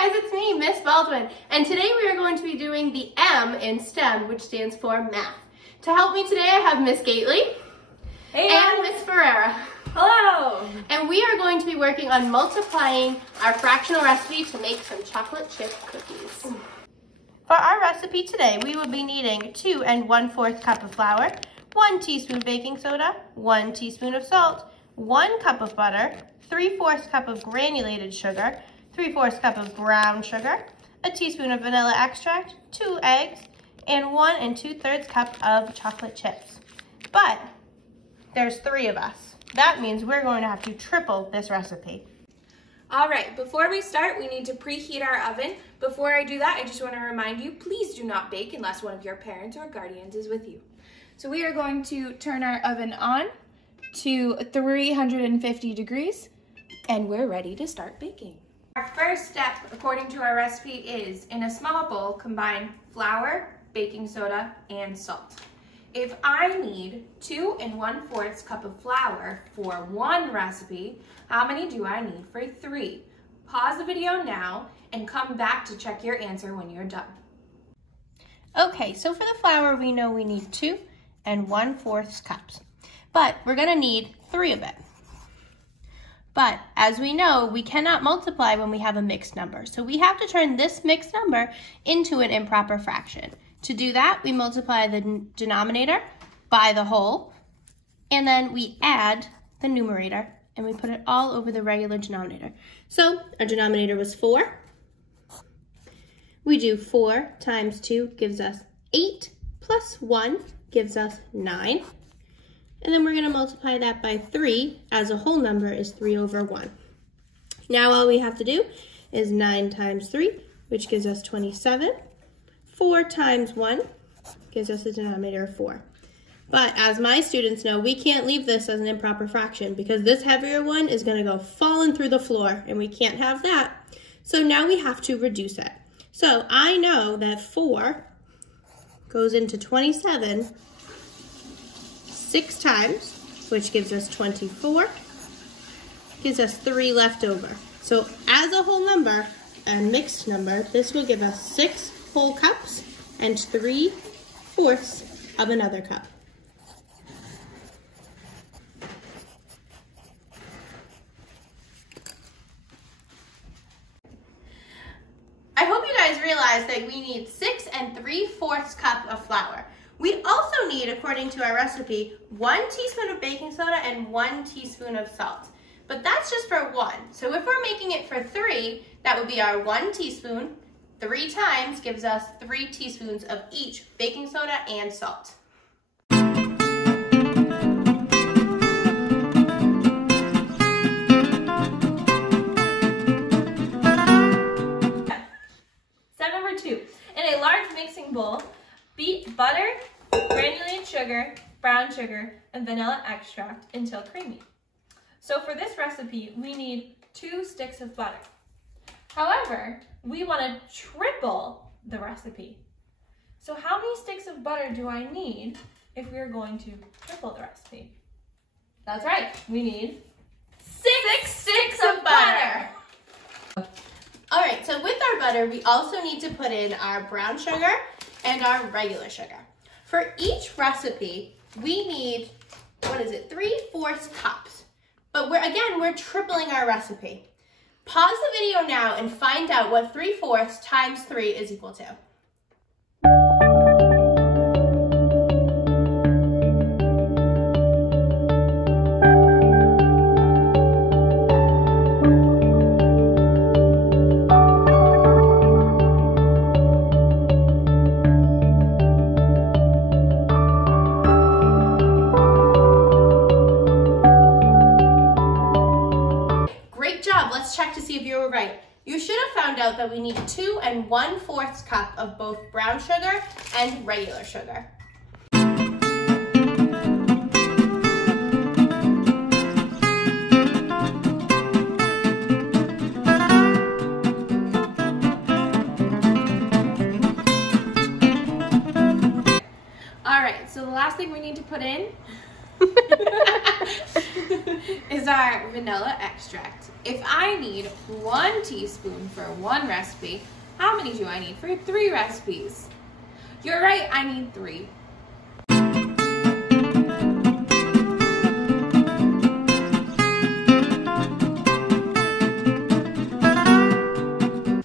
guys, it's me, Miss Baldwin, and today we are going to be doing the M in STEM, which stands for math. To help me today, I have Miss Gately and Miss Ferreira. Hello! And we are going to be working on multiplying our fractional recipe to make some chocolate chip cookies. For our recipe today, we will be needing 2 1/4 cup of flour, 1 teaspoon baking soda, 1 teaspoon of salt, 1 cup of butter, 3/4 cup of granulated sugar, 3/4 cup of brown sugar, a teaspoon of vanilla extract, 2 eggs, and 1 2/3 cup of chocolate chips. But there's 3 of us. That means we're going to have to triple this recipe. All right, before we start, we need to preheat our oven. Before I do that, I just want to remind you, please do not bake unless one of your parents or guardians is with you. So we are going to turn our oven on to 350 degrees, and we're ready to start baking. Our first step, according to our recipe, is in a small bowl, combine flour, baking soda, and salt. If I need 2 1/4 cup of flour for one recipe, how many do I need for 3? Pause the video now and come back to check your answer when you're done. Okay, so for the flour, we know we need 2 1/4 cups, but we're gonna need 3 of it. But as we know, we cannot multiply when we have a mixed number. So we have to turn this mixed number into an improper fraction. To do that, we multiply the denominator by the whole, and then we add the numerator, and we put it all over the regular denominator. So our denominator was 4. We do 4 times 2 gives us 8, plus 1 gives us 9. And then we're going to multiply that by 3, as a whole number is 3/1. Now all we have to do is 9 times 3, which gives us 27. 4 times 1 gives us a denominator of 4. But as my students know, we can't leave this as an improper fraction because this heavier one is going to go falling through the floor, and we can't have that. So now we have to reduce it. So I know that 4 goes into 27 6 times, which gives us 24, gives us 3 left over. So as a whole number, a mixed number, this will give us 6 whole cups and 3/4 of another cup. I hope you guys realize that we need 6 3/4 cup of flour. We also need, according to our recipe, 1 teaspoon of baking soda and 1 teaspoon of salt. But that's just for 1. So if we're making it for 3, that would be our 1 teaspoon. 3 times gives us 3 teaspoons of each baking soda and salt. Step number 2, in a large mixing bowl, beat butter, granulated sugar, brown sugar, and vanilla extract until creamy. So for this recipe, we need 2 sticks of butter. However, we want to triple the recipe. So how many sticks of butter do I need if we're going to triple the recipe? That's right, we need 6 sticks of butter. All right, so with our butter, we also need to put in our brown sugar and our regular sugar. For each recipe, we need, 3/4 cups. But we're tripling our recipe. Pause the video now and find out what 3/4 times 3 is equal to. Let's check to see if you were right. You should have found out that we need 2 1/4 cup of both brown sugar and regular sugar. All right, so the last thing we need to put in is our vanilla extract. If I need 1 teaspoon for 1 recipe, how many do I need for 3 recipes? You're right, I need 3.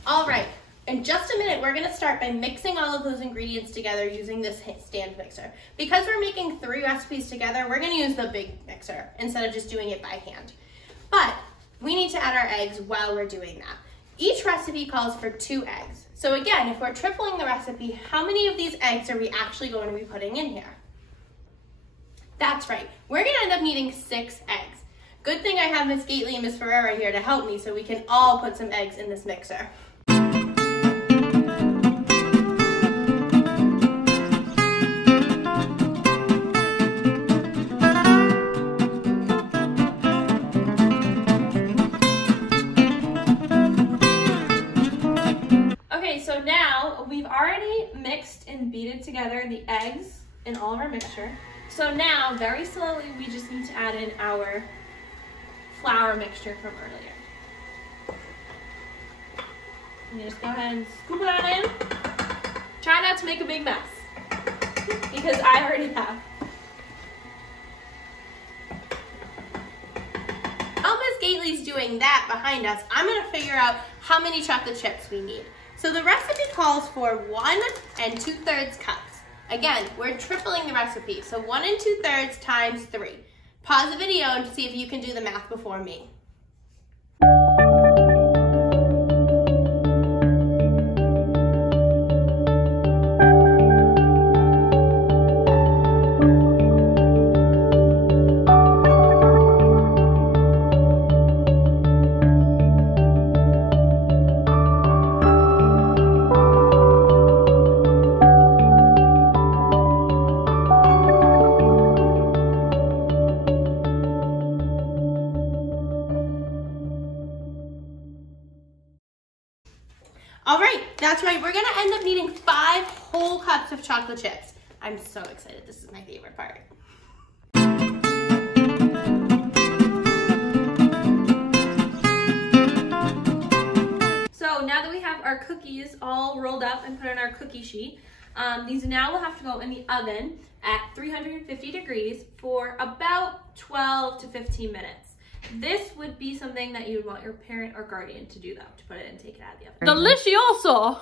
All right, in just a minute, we're gonna start by mixing all of those ingredients together using this stand mixer. Because we're making 3 recipes together, we're gonna use the big mixer instead of just doing it by hand. But we need to add our eggs while we're doing that. Each recipe calls for 2 eggs. So again, if we're tripling the recipe, how many of these eggs are we actually going to be putting in here? That's right, we're gonna end up needing 6 eggs. Good thing I have Miss Gately and Miss Ferreira here to help me so we can all put some eggs in this mixer. So now we've already mixed and beaten together the eggs in all of our mixture. So now, very slowly, we just need to add in our flour mixture from earlier. And you just go ahead and scoop that in. Try not to make a big mess, because I already have. While Miss Gately's doing that behind us, I'm gonna figure out how many chocolate chips we need. So the recipe calls for 1 2/3 cups. Again, we're tripling the recipe, so 1 2/3 times 3. Pause the video and see if you can do the math before me. All right, that's right. We're gonna end up needing 5 whole cups of chocolate chips. I'm so excited. This is my favorite part. So now that we have our cookies all rolled up and put on our cookie sheet, these now will have to go in the oven at 350 degrees for about 12 to 15 minutes. This would be something that you would want your parent or guardian to do though, to put it and take it out of the oven. Delicioso!